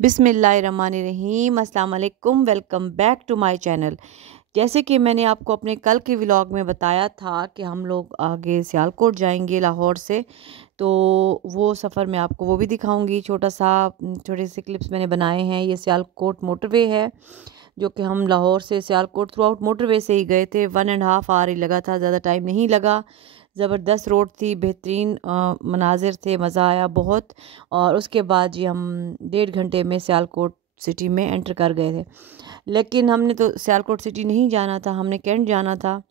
बिस्मिल्लाहिर्रहमानिर्रहीम, अस्सलाम वालेकुम। Welcome back to my channel. जैसे कि मैंने आपको अपने कल के व्लॉग में बताया था कि हम लोग आगे सियालकोट जाएंगे लाहौर से, तो वो सफ़र मैं आपको वो भी दिखाऊंगी। छोटे से क्लिप्स मैंने बनाए हैं। ये सियालकोट मोटरवे है जो कि हम लाहौर से सियालकोट थ्रू आउट मोटरवे से ही गए थे। 1.5 आवर ही लगा था, ज़्यादा टाइम नहीं लगा। ज़बरदस्त रोड थी, बेहतरीन मनाजिर थे, मज़ा आया बहुत। और उसके बाद जी हम 1.5 घंटे में सियालकोट सिटी में एंटर कर गए थे। लेकिन हमने तो सियालकोट सिटी नहीं जाना था, हमने कैंट जाना था।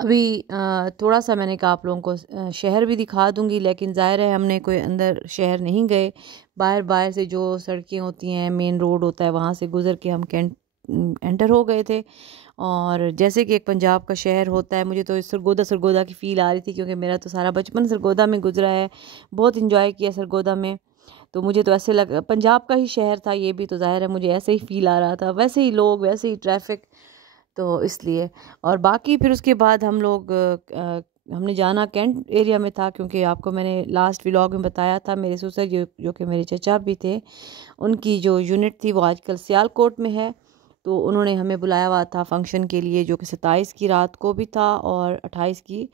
अभी थोड़ा सा मैंने कहा आप लोगों को शहर भी दिखा दूंगी, लेकिन ज़ाहिर है हमने कोई अंदर शहर नहीं गए। बाहर बाहर से जो सड़कें होती हैं, मेन रोड होता है, वहाँ से गुज़र के हम कैंट एंटर हो गए थे। और जैसे कि एक पंजाब का शहर होता है, मुझे तो सरगोदा सरगोदा की फ़ील आ रही थी, क्योंकि मेरा तो सारा बचपन सरगोदा में गुजरा है। बहुत इंजॉय किया सरगोदा में। तो मुझे तो ऐसे लग पंजाब का ही शहर था ये भी, तो ज़ाहिर है मुझे ऐसे ही फ़ील आ रहा था, वैसे ही लोग, वैसे ही ट्रैफिक, तो इसलिए। और बाकी फिर उसके बाद हम लोग हमने जाना कैंट एरिया में था, क्योंकि आपको मैंने लास्ट व्लॉग में बताया था मेरे ससुर जो कि मेरे चचा भी थे, उनकी जो यूनिट थी वो आजकल सियालकोट में है। तो उन्होंने हमें बुलाया हुआ था फंक्शन के लिए, जो कि 27 की रात को भी था और 28 की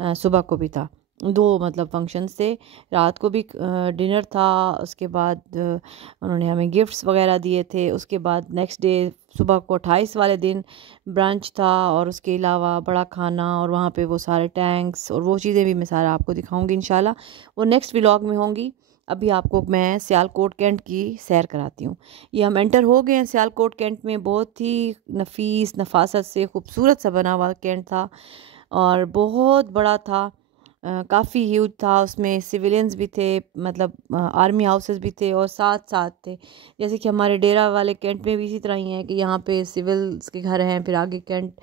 सुबह को भी था। दो मतलब फंक्शंस थे। रात को भी डिनर था। उसके बाद उन्होंने हमें गिफ्ट्स वगैरह दिए थे। उसके बाद नेक्स्ट डे सुबह को 28 वाले दिन ब्रंच था, और उसके अलावा बड़ा खाना, और वहाँ पे वो सारे टैंक्स और वो चीज़ें भी मैं सारा आपको दिखाऊंगी इंशाल्लाह, वो नेक्स्ट व्लॉग में होंगी। अभी आपको मैं सियालकोट कैंट की सैर कराती हूँ। ये हम एंटर हो गए हैं सियालकोट कैंट में। बहुत ही नफीस नफासत से खूबसूरत सा बना हुआ कैंट था, और बहुत बड़ा था, काफ़ी ह्यूज था। उसमें सिविलियंस भी थे, मतलब आर्मी हाउसेस भी थे और साथ साथ थे। जैसे कि हमारे डेरा वाले कैंट में भी इसी तरह ही है कि यहाँ पे सिविल्स के घर हैं, फिर आगे कैंट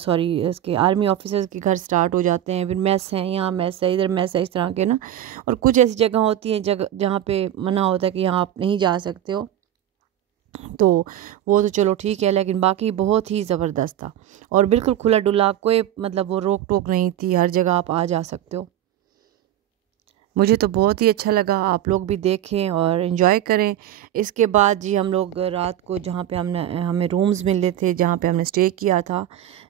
सॉरी इसके आर्मी ऑफिसर्स के घर स्टार्ट हो जाते हैं, फिर मेस हैं, यहाँ मेस है, इधर मेस है, इस तरह के ना। और कुछ ऐसी जगह होती हैं जगह जहाँ पे मना होता है कि यहाँ आप नहीं जा सकते हो, तो वो तो चलो ठीक है, लेकिन बाकी बहुत ही ज़बरदस्त था और बिल्कुल खुला डुला, कोई मतलब वो रोक टोक नहीं थी, हर जगह आप आ जा सकते हो। मुझे तो बहुत ही अच्छा लगा, आप लोग भी देखें और इन्जॉय करें। इसके बाद जी हम लोग रात को जहाँ पे हमें रूम्स मिले थे, जहाँ पे हमने स्टे किया था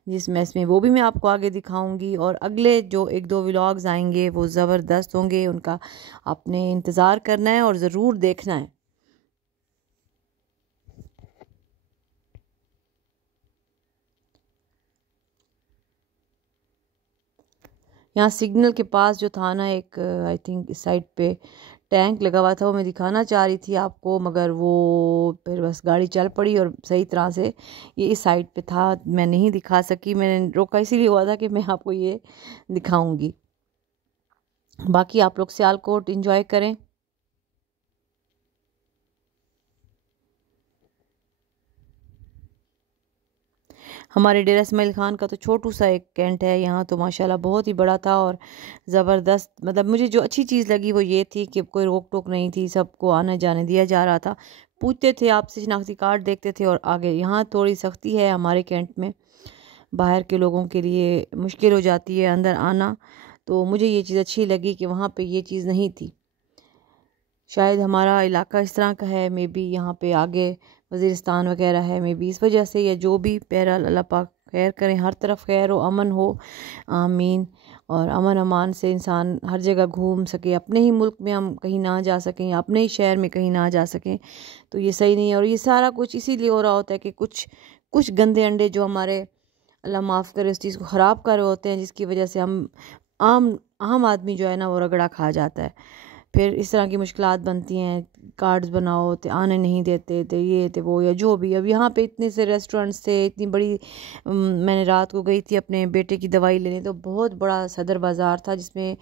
जिस मेस में, वो भी मैं आपको आगे दिखाऊंगी। और अगले जो एक दो व्लॉग्स आएंगे वो ज़बरदस्त होंगे, उनका आपने इंतज़ार करना है और ज़रूर देखना है। यहाँ सिग्नल के पास जो था ना, एक आई थिंक इस साइड पे टैंक लगा हुआ था, वो मैं दिखाना चाह रही थी आपको, मगर वो फिर बस गाड़ी चल पड़ी और सही तरह से ये इस साइड पे था, मैं नहीं दिखा सकी। मैंने रोका इसीलिए हुआ था कि मैं आपको ये दिखाऊंगी। बाकी आप लोग सियालकोट एंजॉय करें। हमारे डेरा इस्माइल खान का तो छोटू सा एक कैंट है, यहाँ तो माशाल्लाह बहुत ही बड़ा था और ज़बरदस्त। मतलब मुझे जो अच्छी चीज़ लगी वो ये थी कि कोई रोक टोक नहीं थी, सबको आने जाने दिया जा रहा था। पूछते थे, आपसे शनाख्ती कार्ड देखते थे और आगे। यहाँ थोड़ी सख्ती है हमारे कैंट में, बाहर के लोगों के लिए मुश्किल हो जाती है अंदर आना, तो मुझे ये चीज़ अच्छी लगी कि वहाँ पे ये चीज़ नहीं थी। शायद हमारा इलाका इस तरह का है, मे बी यहाँ पे आगे वज़ीरिस्तान वगैरह है, मे बी इस वजह से, या जो भी। बहरहाल अल्लाह पाक खैर करें, हर तरफ खैर हो, अमन हो, आमीन। और अमन अमान से इंसान हर जगह घूम सके। अपने ही मुल्क में हम कहीं ना जा सकें, या अपने ही शहर में कहीं ना जा सकें, तो ये सही नहीं है। और ये सारा कुछ इसीलिए हो रहा होता है कि कुछ कुछ गंदे अंडे जो हमारे, अल्लाह माफ़ करे, उस चीज़ को ख़राब कर रहे होते हैं, जिसकी वजह से हम आम आम आदमी जो है ना वो रगड़ा खा जाता है। फिर इस तरह की मुश्किलात बनती हैं। कार्ड्स बनाओ तो आने नहीं देते, तो ये थे वो, या जो भी। अब यहाँ पे इतने से रेस्टोरेंट्स थे, इतनी बड़ी मैंने रात को गई थी अपने बेटे की दवाई लेने, तो बहुत बड़ा सदर बाज़ार था जिसमें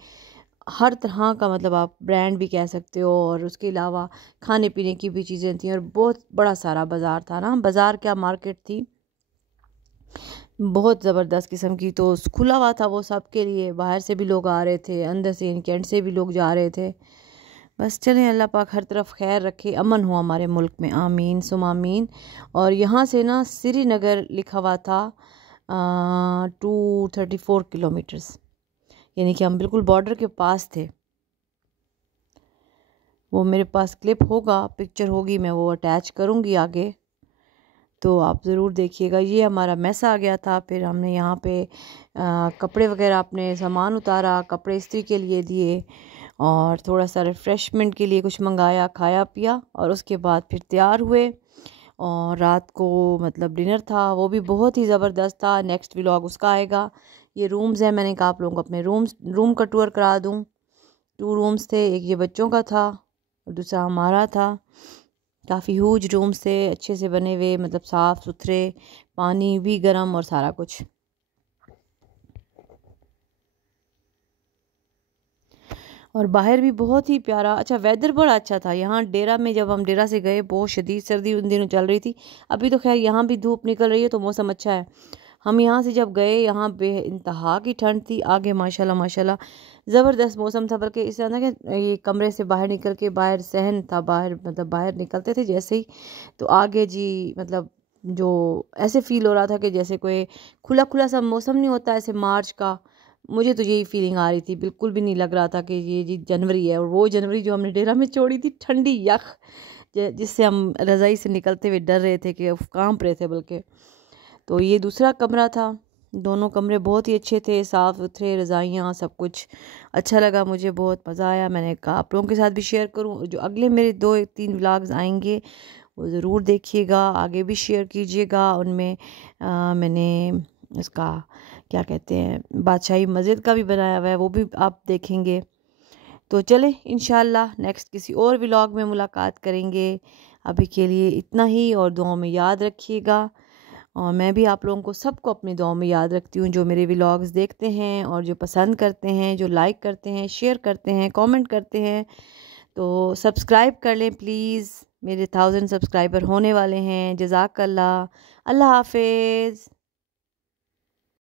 हर तरह का, मतलब आप ब्रांड भी कह सकते हो, और उसके अलावा खाने पीने की भी चीज़ें थी, और बहुत बड़ा सारा बाज़ार था ना, बाज़ार क्या मार्केट थी, बहुत ज़बरदस्त किस्म की। तो खुला हुआ था वो सबके लिए, बाहर से भी लोग आ रहे थे, अंदर से कैंट से भी लोग जा रहे थे। बस चलें, अल्लाह पाक हर तरफ खैर रखे, अमन हो हमारे मुल्क में, आमीन सुम आमीन। और यहाँ से ना श्रीनगर लिखा हुआ था 234 किलोमीटर्स, यानी कि हम बिल्कुल बॉर्डर के पास थे। वो मेरे पास क्लिप होगा, पिक्चर होगी, मैं वो अटैच करूँगी आगे, तो आप ज़रूर देखिएगा। ये हमारा मैस आ गया था। फिर हमने यहाँ पे कपड़े वगैरह अपने सामान उतारा, कपड़े इस्त्री के लिए दिए और थोड़ा सा रिफ़्रेशमेंट के लिए कुछ मंगाया, खाया पिया और उसके बाद फिर तैयार हुए। और रात को मतलब डिनर था, वो भी बहुत ही ज़बरदस्त था। नेक्स्ट व्लॉग उसका आएगा। ये रूम्स हैं, मैंने कहा आप लोगों को अपने रूम का टूर करा दूँ। 2 रूम्स थे, एक ये बच्चों का था और दूसरा हमारा था। काफ़ी ह्यूज रूम्स थे, अच्छे से बने हुए, मतलब साफ़ सुथरे, पानी भी गर्म और सारा कुछ। और बाहर भी बहुत ही प्यारा, अच्छा वेदर बड़ा अच्छा था यहाँ डेरा में। जब हम डेरा से गए बहुत शदीद सर्दी उन दिनों चल रही थी। अभी तो खैर यहाँ भी धूप निकल रही है तो मौसम अच्छा है। हम यहाँ से जब गए यहाँ बेइंतहा की ठंड थी, आगे माशाल्लाह माशाल्लाह ज़बरदस्त मौसम था। बल्कि इस तरह कि ये कमरे से बाहर निकल के बाहर सहन था, बाहर मतलब बाहर निकलते थे जैसे ही, तो आगे जी मतलब जो ऐसे फील हो रहा था कि जैसे कोई खुला खुला सा मौसम नहीं होता ऐसे मार्च का, मुझे तो यही फीलिंग आ रही थी। बिल्कुल भी नहीं लग रहा था कि ये जी जनवरी है। और वो जनवरी जो हमने डेरा में छोड़ी थी, ठंडी यख जिससे हम रज़ाई से निकलते हुए डर रहे थे कि कांप रहे थे बल्कि। तो ये दूसरा कमरा था। दोनों कमरे बहुत ही अच्छे थे, साफ़ सुथरे, रज़ाइयाँ सब कुछ अच्छा लगा, मुझे बहुत मज़ा आया। मैंने कहा आप लोगों के साथ भी शेयर करूँ। जो अगले मेरे 2-3 व्लॉग्स आएंगे वो ज़रूर देखिएगा, आगे भी शेयर कीजिएगा। उनमें मैंने उसका क्या कहते हैं बादशाही मस्जिद का भी बनाया हुआ है, वो भी आप देखेंगे। तो चले इंशाल्लाह नेक्स्ट किसी और व्लॉग में मुलाकात करेंगे। अभी के लिए इतना ही, और दुआओं में याद रखिएगा। और मैं भी आप लोगों को सबको अपनी दुआओं में याद रखती हूँ, जो मेरे व्लॉग्स देखते हैं और जो पसंद करते हैं, जो लाइक करते हैं, शेयर करते हैं, कमेंट करते हैं। तो सब्सक्राइब कर लें प्लीज़, मेरे 1000 सब्सक्राइबर होने वाले हैं। जज़ाकल्लाह, अल्लाह हाफ़िज़।